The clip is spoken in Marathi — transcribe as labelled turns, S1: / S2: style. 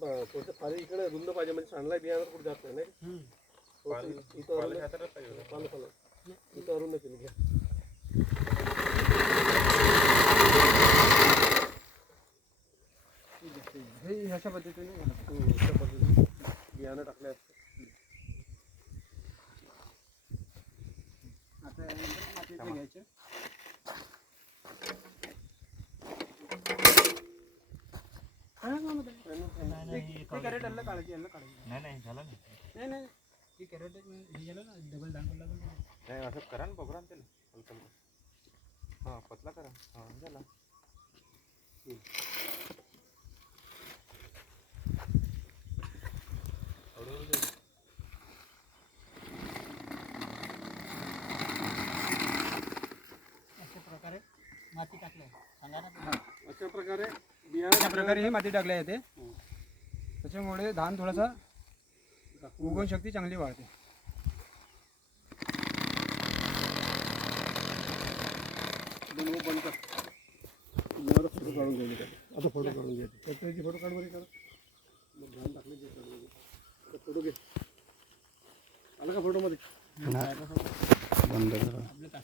S1: थोडंसं खाली इकडे रुंद पाहिजे म्हणजे सांडला बियाणं कुठे जात नाही. नाही थोडंसं इथं अरुंद पालं पालं इथं अरुंद केली घ्या.
S2: हे ह्याच्या पद्धतीने
S1: अशा पद्धतीने. बियाणं टाकले असते
S2: आता घ्यायचं. काढायची काढायची
S3: नाही नाही झालं नाही
S2: नाही नाही कॅरेट हे गेलं ना डबल डांबर लागून
S3: नाही असं करा ना त्याला हलकं हलकं पतला करा झाला हळूहळू दे.
S2: अशा प्रकारे माती टाकली सांगा ना
S1: अशा प्रकारे
S2: अशा प्रकारे ही माती टाकल्या येते त्याच्यामुळे धान थोडासा उगवण शक्ती चांगली वाढते.
S1: दोन व बंद कर बियाणं फोटो काढून घ्यायचे. आता फोटो काढून घ्यायचे त्याचे फोटो काढ बरे टाकले फोटो घे आला का फोटोमध्ये
S2: आपलं टाक